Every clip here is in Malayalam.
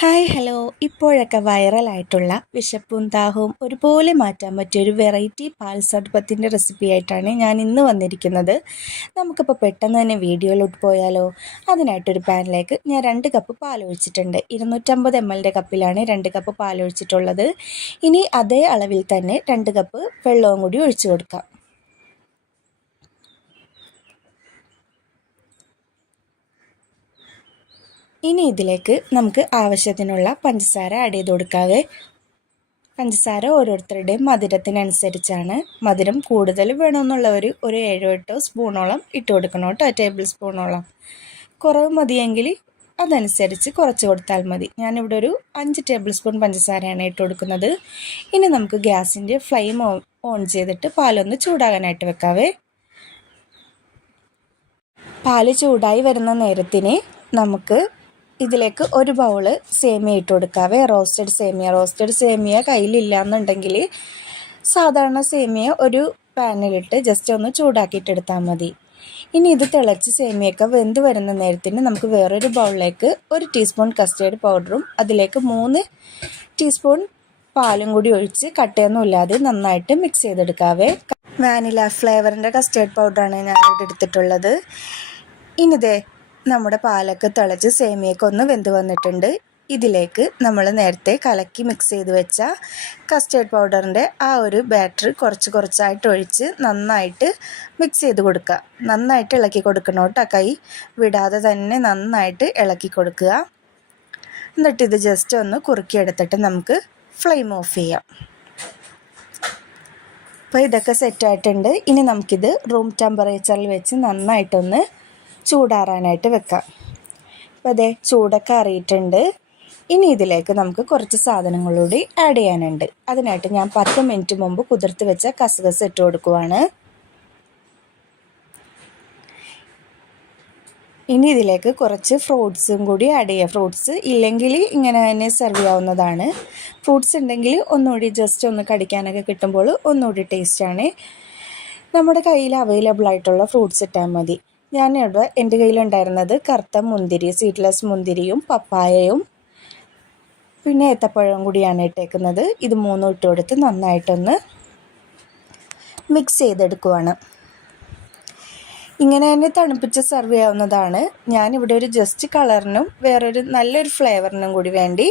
Hi hello. ഇപ്പോഴൊക്കെ വൈറലായിട്ടുള്ള വിശപ്പും ദാഹവും ഒരുപോലെ മാറ്റാൻ പറ്റിയൊരു വെറൈറ്റി പാൽ സർബത്തിൻ്റെ റെസിപ്പി ആയിട്ടാണ് ഞാൻ ഇന്ന് വന്നിരിക്കുന്നത്. നമുക്കിപ്പോൾ പെട്ടെന്ന് തന്നെ വീഡിയോയിലോട്ട് പോയാലോ? അതിനായിട്ടൊരു പാനിലേക്ക് ഞാൻ 2 കപ്പ് പാൽ ഒഴിച്ചിട്ടുണ്ട്. 250 ml കപ്പിലാണ് 2 കപ്പ് പാൽ ഒഴിച്ചിട്ടുള്ളത്. ഇനി അതേ അളവിൽ തന്നെ 2 കപ്പ് വെള്ളവും കൂടി ഒഴിച്ചു കൊടുക്കാം. ഇനി ഇതിലേക്ക് നമുക്ക് ആവശ്യത്തിനുള്ള പഞ്ചസാര ആഡ് ചെയ്ത് കൊടുക്കാതെ. പഞ്ചസാര ഓരോരുത്തരുടെയും മധുരത്തിനനുസരിച്ചാണ്. മധുരം കൂടുതൽ വേണമെന്നുള്ളവർ ഒരു 7-8 സ്പൂണോളം ഇട്ട് കൊടുക്കണം കേട്ടോ, ടേബിൾ സ്പൂണോളം. കുറവ് മതിയെങ്കിൽ അതനുസരിച്ച് കുറച്ച് കൊടുത്താൽ മതി. ഞാനിവിടെ ഒരു 5 ടേബിൾ സ്പൂൺ പഞ്ചസാരയാണ് ഇട്ട് കൊടുക്കുന്നത്. ഇനി നമുക്ക് ഗ്യാസിൻ്റെ ഫ്ലെയിം ഓൺ ചെയ്തിട്ട് പാലൊന്ന് ചൂടാകാനായിട്ട് വെക്കാവേ. പാല് ചൂടായി വരുന്ന നേരത്തിന് നമുക്ക് ഇതിലേക്ക് ഒരു ബൗള് സേമിയ ഇട്ട് കൊടുക്കാവേ. റോസ്റ്റഡ് സേമിയ കയ്യിലില്ല എന്നുണ്ടെങ്കിൽ സാധാരണ സേമിയ ഒരു പാനിലിട്ട് ജസ്റ്റ് ഒന്ന് ചൂടാക്കിയിട്ടെടുത്താൽ മതി. ഇനി ഇത് തിളച്ച് സേമിയൊക്കെ വെന്ത് വരുന്ന നേരത്തിന് നമുക്ക് വേറൊരു ബൗളിലേക്ക് 1 ടീസ്പൂൺ കസ്റ്റേർഡ് പൗഡറും അതിലേക്ക് 3 ടീസ്പൂൺ പാലും കൂടി ഒഴിച്ച് കട്ടയൊന്നും ഇല്ലാതെ നന്നായിട്ട് മിക്സ് ചെയ്തെടുക്കാവേ. വാനില ഫ്ലേവറിൻ്റെ കസ്റ്റേർഡ് പൗഡറാണ് ഞാനിവിടെ എടുത്തിട്ടുള്ളത്. ഇനിതേ നമ്മുടെ പാലൊക്കെ തിളച്ച് സേമിയൊക്കെ ഒന്ന് വെന്ത് വന്നിട്ടുണ്ട്. ഇതിലേക്ക് നമ്മൾ നേരത്തെ കലക്കി മിക്സ് ചെയ്ത് വെച്ച കസ്റ്റേർഡ് പൗഡറിൻ്റെ ആ ഒരു ബാറ്റർ കുറച്ചായിട്ട് ഒഴിച്ച് നന്നായിട്ട് മിക്സ് ചെയ്ത് കൊടുക്കുക. നന്നായിട്ട് ഇളക്കി കൊടുക്കണം കേട്ടോ, കൈ വിടാതെ തന്നെ നന്നായിട്ട് ഇളക്കി കൊടുക്കുക. എന്നിട്ട് ഇത് ജസ്റ്റ് ഒന്ന് കുറുക്കിയെടുത്തിട്ട് നമുക്ക് ഫ്ലെയിം ഓഫ് ചെയ്യാം. അപ്പോൾ ഇതൊക്കെ സെറ്റായിട്ടുണ്ട്. ഇനി നമുക്കിത് റൂം ടെമ്പറേച്ചറിൽ വെച്ച് നന്നായിട്ടൊന്ന് ചൂടാറാനായിട്ട് വെക്കാം. അപ്പോൾ അതേ ചൂടൊക്കെ അറിയിട്ടുണ്ട്. ഇനി ഇതിലേക്ക് നമുക്ക് കുറച്ച് സാധനങ്ങളൂടി ആഡ് ചെയ്യാനുണ്ട്. അതിനായിട്ട് ഞാൻ 10 മിനിറ്റ് മുമ്പ് കുതിർത്ത് വെച്ച കസകസ് ഇട്ട് കൊടുക്കുവാണ്. ഇനി ഇതിലേക്ക് കുറച്ച് ഫ്രൂട്ട്സും കൂടി ആഡ് ചെയ്യുക. ഫ്രൂട്ട്സ് ഇല്ലെങ്കിൽ ഇങ്ങനെ തന്നെ സെർവ് ചെയ്യാവുന്നതാണ്. ഫ്രൂട്ട്സ് ഉണ്ടെങ്കിൽ ഒന്നുകൂടി ജസ്റ്റ് ഒന്ന് കടിക്കാനൊക്കെ കിട്ടുമ്പോൾ ഒന്നുകൂടി ടേസ്റ്റാണ്. നമ്മുടെ കയ്യിൽ അവൈലബിൾ ആയിട്ടുള്ള ഫ്രൂട്ട്സ് ഇട്ടാൽ മതി. ഞാനിവിടെ എൻ്റെ കയ്യിലുണ്ടായിരുന്നത് കറുത്ത മുന്തിരി, സീഡ്ലെസ് മുന്തിരിയും പപ്പായയും പിന്നെ ഏത്തപ്പഴവും കൂടിയാണ് ഇട്ടേക്കുന്നത്. ഇത് 3 ഇട്ട് കൊടുത്ത് നന്നായിട്ടൊന്ന് മിക്സ് ചെയ്തെടുക്കുവാണ്. ഇങ്ങനെ തന്നെ തണുപ്പിച്ച് സെർവ് ചെയ്യാവുന്നതാണ്. ഞാനിവിടെ ഒരു ജസ്റ്റ് കളറിനും വേറൊരു നല്ലൊരു ഫ്ലേവറിനും കൂടി വേണ്ടി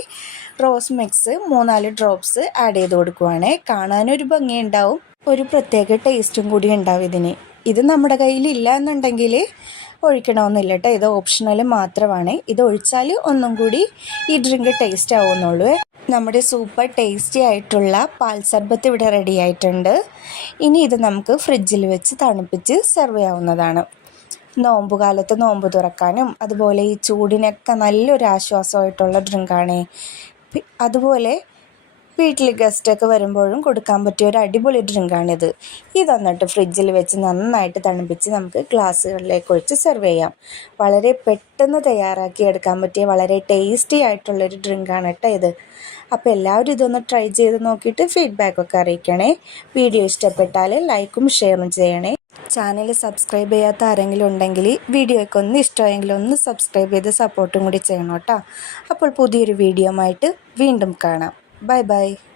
റോസ് മിക്സ് 3-4 ഡ്രോപ്സ് ആഡ് ചെയ്ത് കൊടുക്കുവാണ്. കാണാനൊരു ഭംഗിയുണ്ടാവും, ഒരു പ്രത്യേക ടേസ്റ്റും കൂടി ഉണ്ടാവും ഇതിന്. ഇത് നമ്മുടെ കയ്യിലില്ല എന്നുണ്ടെങ്കിൽ ഒഴിക്കണമെന്നില്ല കേട്ടോ, ഇത് ഓപ്ഷണൽ മാത്രമാണ്. ഇത് ഒഴിച്ചാൽ ഒന്നും കൂടി ഈ ഡ്രിങ്ക് ടേസ്റ്റ് ആവുന്നുള്ളൂ. നമ്മുടെ സൂപ്പർ ടേസ്റ്റി ആയിട്ടുള്ള പാൽ സർബത്ത് ഇവിടെ റെഡി ആയിട്ടുണ്ട്. ഇനി ഇത് നമുക്ക് ഫ്രിഡ്ജിൽ വെച്ച് തണുപ്പിച്ച് സെർവ് ചെയ്യാവുന്നതാണ്. നോമ്പ് കാലത്ത് നോമ്പ് തുറക്കാനും അതുപോലെ ഈ ചൂടിനൊക്കെ നല്ലൊരു ആശ്വാസമായിട്ടുള്ള ഡ്രിങ്കാണ്. അതുപോലെ വീട്ടിൽ ഗസ്റ്റൊക്കെ വരുമ്പോഴും കൊടുക്കാൻ പറ്റിയ ഒരു അടിപൊളി ഡ്രിങ്കാണിത്. ഇത് എന്നിട്ട് ഫ്രിഡ്ജിൽ വെച്ച് നന്നായിട്ട് തണുപ്പിച്ച് നമുക്ക് ഗ്ലാസ്സുകളിലേക്ക് ഒഴിച്ച് സെർവ് ചെയ്യാം. വളരെ പെട്ടെന്ന് തയ്യാറാക്കി എടുക്കാൻ പറ്റിയ വളരെ ടേസ്റ്റി ആയിട്ടുള്ളൊരു ഡ്രിങ്കാണ് കേട്ടോ ഇത്. അപ്പോൾ എല്ലാവരും ഇതൊന്ന് ട്രൈ ചെയ്ത് നോക്കിയിട്ട് ഫീഡ്ബാക്കൊക്കെ അറിയിക്കണേ. വീഡിയോ ഇഷ്ടപ്പെട്ടാൽ ലൈക്കും ഷെയറും ചെയ്യണേ. ചാനൽ സബ്സ്ക്രൈബ് ചെയ്യാത്ത ആരെങ്കിലും ഉണ്ടെങ്കിൽ വീഡിയോയ്ക്ക് ഒന്ന് ഇഷ്ടമായെങ്കിൽ ഒന്ന് സബ്സ്ക്രൈബ് ചെയ്ത് സപ്പോർട്ടും കൂടി ചെയ്യണം കേട്ടോ. അപ്പോൾ പുതിയൊരു വീഡിയോ ആയിട്ട് വീണ്ടും കാണാം. Bye bye.